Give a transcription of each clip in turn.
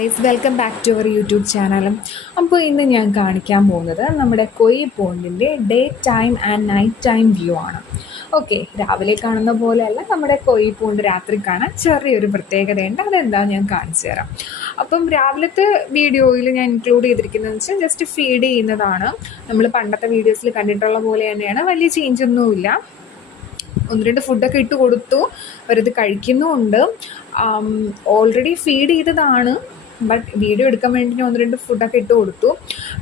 Guys, welcome back to our YouTube ചാനലും. അപ്പോൾ ഇന്ന് ഞാൻ കാണിക്കാൻ പോകുന്നത് നമ്മുടെ കൊയ് പോണ്ടിൻ്റെ day time and night time view ആണ്. ഓക്കെ, രാവിലെ കാണുന്ന പോലെയല്ല, നമ്മുടെ കൊയ് പോണ്ട് രാത്രി കാണാൻ ചെറിയൊരു പ്രത്യേകതയുണ്ട്. അതെന്താണെന്ന് ഞാൻ കാണിച്ചു തരാം. അപ്പം രാവിലത്തെ വീഡിയോയിൽ ഞാൻ ഇൻക്ലൂഡ് ചെയ്തിരിക്കുന്നതെന്ന് വെച്ചാൽ ജസ്റ്റ് ഫീഡ് ചെയ്യുന്നതാണ്. നമ്മൾ പണ്ടത്തെ വീഡിയോസിൽ കണ്ടിട്ടുള്ള പോലെ തന്നെയാണ്, വലിയ ചേഞ്ചൊന്നുമില്ല. 1-2 ഫുഡൊക്കെ ഇട്ട് കൊടുത്തു, അവരത് കഴിക്കുന്നുമുണ്ട്. ഓൾറെഡി ഫീഡ് ചെയ്തതാണ്, ബട്ട് വീഡിയോ എടുക്കാൻ വേണ്ടി 1-2 ഫുഡൊക്കെ ഇട്ട് കൊടുത്തു.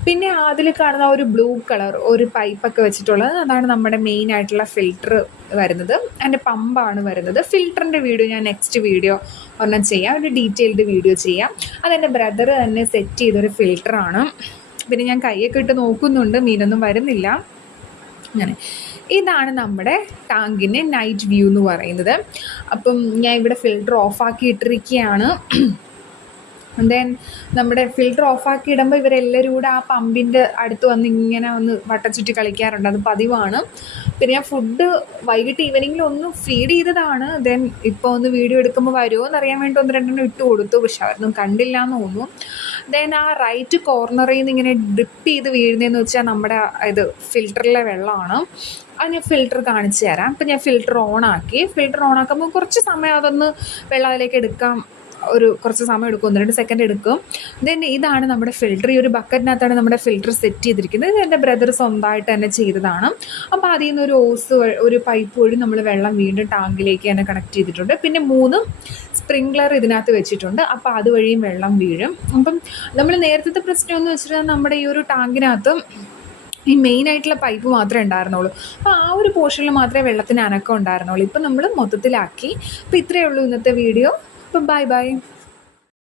പിന്നെ അതിൽ കാണുന്ന ഒരു ബ്ലൂ കളർ ഒരു പൈപ്പൊക്കെ വെച്ചിട്ടുള്ളത്, അതാണ് നമ്മുടെ മെയിൻ ആയിട്ടുള്ള ഫിൽറ്റർ വരുന്നത്. അതിൻ്റെ പമ്പാണ് വരുന്നത്. ഫിൽറ്ററിൻ്റെ വീഡിയോ ഞാൻ നെക്സ്റ്റ് വീഡിയോ ഒരെണ്ണം ചെയ്യാം, ഒരു ഡീറ്റെയിൽഡ് വീഡിയോ ചെയ്യാം. അതെൻ്റെ ബ്രദർ തന്നെ സെറ്റ് ചെയ്തൊരു ഫിൽറ്ററാണ്. പിന്നെ ഞാൻ കൈയൊക്കെ ഇട്ട് നോക്കുന്നുണ്ട്, മീനൊന്നും വരുന്നില്ല. അങ്ങനെ ഇതാണ് നമ്മുടെ ടാങ്കിൻ്റെ നൈറ്റ് വ്യൂ എന്ന് പറയുന്നത്. അപ്പം ഞാൻ ഇവിടെ ഫിൽറ്റർ ഓഫാക്കി ഇട്ടിരിക്കുകയാണ്. ദെൻ നമ്മുടെ ഫിൽറ്റർ ഓഫാക്കി ഇടുമ്പോൾ ഇവരെല്ലാവരും കൂടെ ആ പമ്പിൻ്റെ അടുത്ത് വന്ന് ഇങ്ങനെ ഒന്ന് വട്ടം ചുറ്റി കളിക്കാറുണ്ട്, അത് പതിവാണ്. പിന്നെ ഞാൻ ഫുഡ് വൈകിട്ട് ഈവനിങ്ങിൽ ഒന്ന് ഫീഡ് ചെയ്തതാണ്. ദെൻ ഇപ്പോൾ ഒന്ന് വീഡിയോ എടുക്കുമ്പോൾ വരുമോ എന്നറിയാൻ വേണ്ടി 1-2 ഇട്ട് കൊടുത്തു, പക്ഷെ അവരൊന്നും കണ്ടില്ല എന്ന് തോന്നുന്നു. ദെൻ ആ റൈറ്റ് കോർണറിൽ നിന്ന് ഇങ്ങനെ ഡ്രിപ്പ് ചെയ്ത് വീഴുന്നതെന്ന് വെച്ചാൽ നമ്മുടെ ഇത് ഫിൽറ്ററിലെ വെള്ളമാണ്. അത് ഞാൻ ഫിൽറ്റർ കാണിച്ചു തരാം. ഇപ്പം ഞാൻ ഫിൽറ്റർ ഓണാക്കി. ഫിൽറ്റർ ഓണാക്കുമ്പോൾ കുറച്ച് സമയം അതൊന്ന് വെള്ളം അതിലേക്ക് എടുക്കാം, കുറച്ച് സമയം എടുക്കും, 1-2 സെക്കൻഡ് എടുക്കും. ദെൻ ഇതാണ് നമ്മുടെ ഫിൽറ്റർ. ഈ ഒരു ബക്കറ്റിനകത്താണ് നമ്മുടെ ഫിൽറ്റർ സെറ്റ് ചെയ്തിരിക്കുന്നത്. ഇത് എൻ്റെ ബ്രദർ സ്വന്തമായിട്ട് തന്നെ ചെയ്തതാണ്. അപ്പോൾ അതിൽ നിന്ന് ഒരു പൈപ്പ് വഴി നമ്മൾ വെള്ളം വീണ്ടും ടാങ്കിലേക്ക് തന്നെ കണക്ട് ചെയ്തിട്ടുണ്ട്. പിന്നെ 3 സ്പ്രിംഗ്ലർ ഇതിനകത്ത് വെച്ചിട്ടുണ്ട്, അപ്പോൾ അതുവഴിയും വെള്ളം വീഴും. അപ്പം നമ്മൾ നേരത്തെ പ്രശ്നം എന്ന് വെച്ചിട്ടുണ്ടെങ്കിൽ നമ്മുടെ ഈ ഒരു ടാങ്കിനകത്ത് ഈ മെയിനായിട്ടുള്ള പൈപ്പ് മാത്രമേ ഉണ്ടായിരുന്നുള്ളൂ. അപ്പോൾ ആ ഒരു പോർഷനിൽ മാത്രമേ വെള്ളത്തിന് അനക്കം ഉണ്ടായിരുന്നുള്ളൂ. ഇപ്പം നമ്മൾ മൊത്തത്തിലാക്കി. അപ്പോൾ ഇത്രയേ ഉള്ളൂ ഇന്നത്തെ വീഡിയോ. അപ്പം ബൈ.